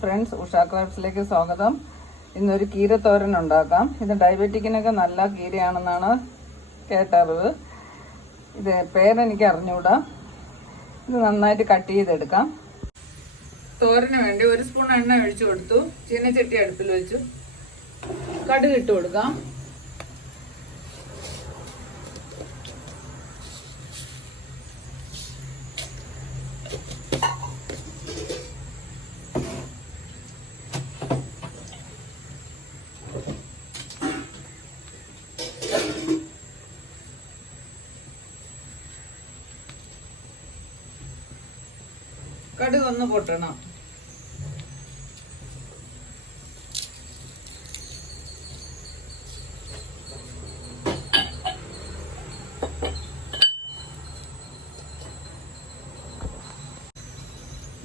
Friends Usha ക്രാഫ്റ്റ്സിലേക്ക് സ്വാഗതം. ഇന്നൊരു കീരത്തോരൻ ഉണ്ടാക്കാം. ഇത് ഡയബറ്റിക്കിനൊക്കെ നല്ല കീരയാണെന്നാണ് കേട്ടറിവ്. ഇത് പേരെനിക്ക് അറിഞ്ഞുകൂടാ ഇത് നന്നായിട്ട് കട്ട് ചെയ്തെടുക്കാം. തോരന് വേണ്ടി ഒരു സ്പൂൺ എണ്ണ ഒഴിച്ചു കൊടുത്തു. ചീനച്ചട്ടി അടുപ്പിൽ വെച്ചു. കടുക് ഇട്ട് കൊടുക്കാം. കടുക് ഒന്ന് പൊട്ടണം.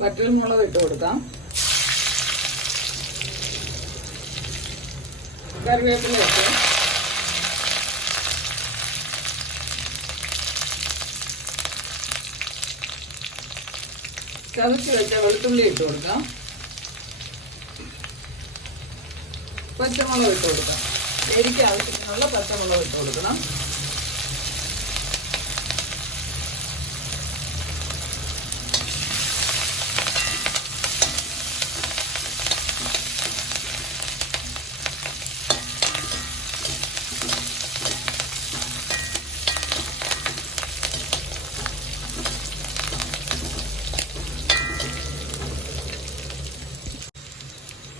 വറ്റൽമുളക് ഇട്ട് കൊടുക്കാം. കറിവേപ്പില ഇട്ട്. ചതച്ച് വെച്ച വെളുത്തുള്ളി ഇട്ട് കൊടുക്കാം. പച്ചമുളക് ഇട്ട് കൊടുക്കാം. എരിക്ക് ആവശ്യത്തിനുള്ള പച്ചമുളക് ഇട്ട് കൊടുക്കണം.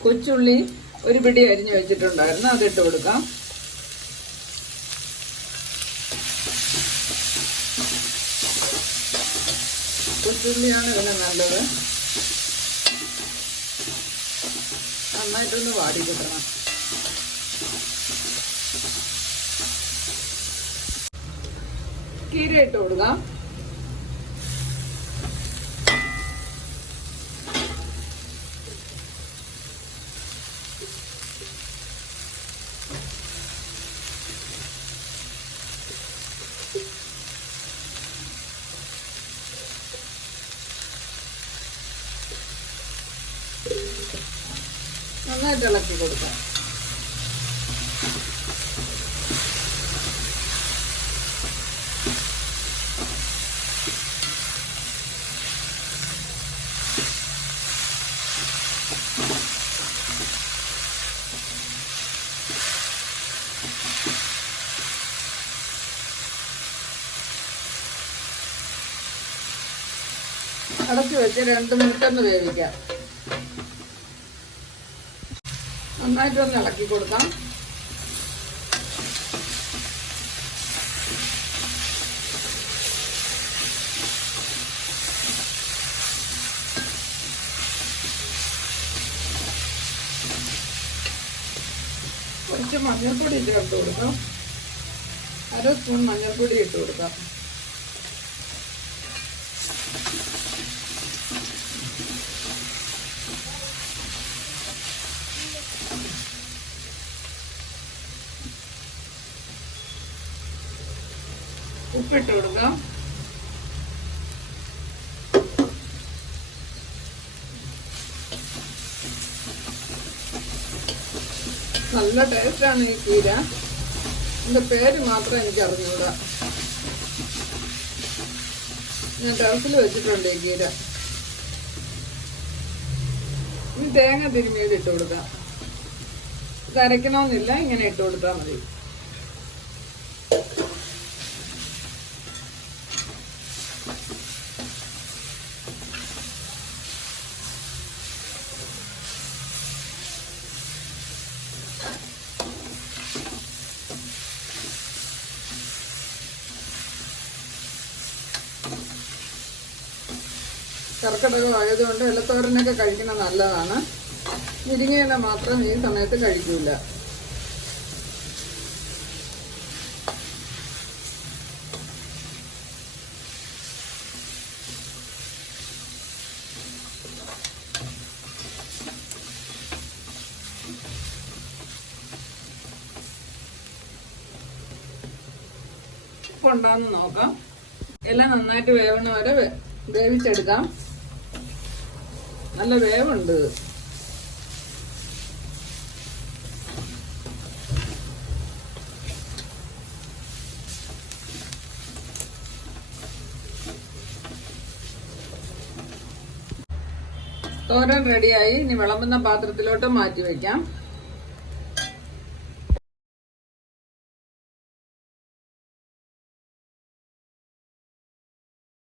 കൊച്ചുള്ളി ഒരു പിടി അരിഞ്ഞു വെച്ചിട്ടുണ്ടായിരുന്നു. അതിട്ട് കൊടുക്കാം. കൊച്ചുള്ളിയാണ് ഇതിന് നല്ലത്. നന്നായിട്ടൊന്ന് വാടി കിട്ടണം. കീര ഇട്ട് കൊടുക്കാം. നന്നായിട്ട് ഇളക്കി കൊടുക്കാം. അടച്ചു വെച്ച് രണ്ട് മിനിറ്റ് ഒന്ന് വേവിക്കാം. നന്നായിട്ടൊന്ന് ഇളക്കി കൊടുക്കാം. കുറച്ച് മഞ്ഞൾപ്പൊടി ചേർത്ത് കൊടുക്കാം. അര സ്പൂൺ മഞ്ഞൾപ്പൊടി ഇട്ട് കൊടുക്കാം. ഉപ്പിട്ട് കൊടുക്കാം നല്ല ടേസ്റ്റാണ് ഈ കീര. എന്റെ പേര് മാത്രം എനിക്ക് അറിഞ്ഞുകൂടാ ഞാൻ ടെറസിൽ വെച്ചിട്ടുണ്ട് ഈ കീര. ഇനി തേങ്ങ തിരുമ്മിയത് ഇട്ട് കൊടുക്കാം. ഇത് അരയ്ക്കണമെന്നില്ല ഇങ്ങനെ ഇട്ട് കൊടുത്താൽ മതി. കർക്കിടകം ആയതുകൊണ്ട് ഇലത്തോരനൊക്കെ കഴിക്കുന്നത് നല്ലതാണ്. മുരിങ്ങയില മാത്രം ഈ സമയത്ത് കഴിക്കൂല. ഉപ്പുണ്ടോന്ന് നോക്കാം. എല്ലാം നന്നായിട്ട് വേവണ വരെ വേവിച്ചെടുക്കാം. നല്ല വേവുണ്ട്. തോരൻ റെഡിയായി ഇനി വിളമ്പുന്ന പാത്രത്തിലോട്ട് മാറ്റി വയ്ക്കാം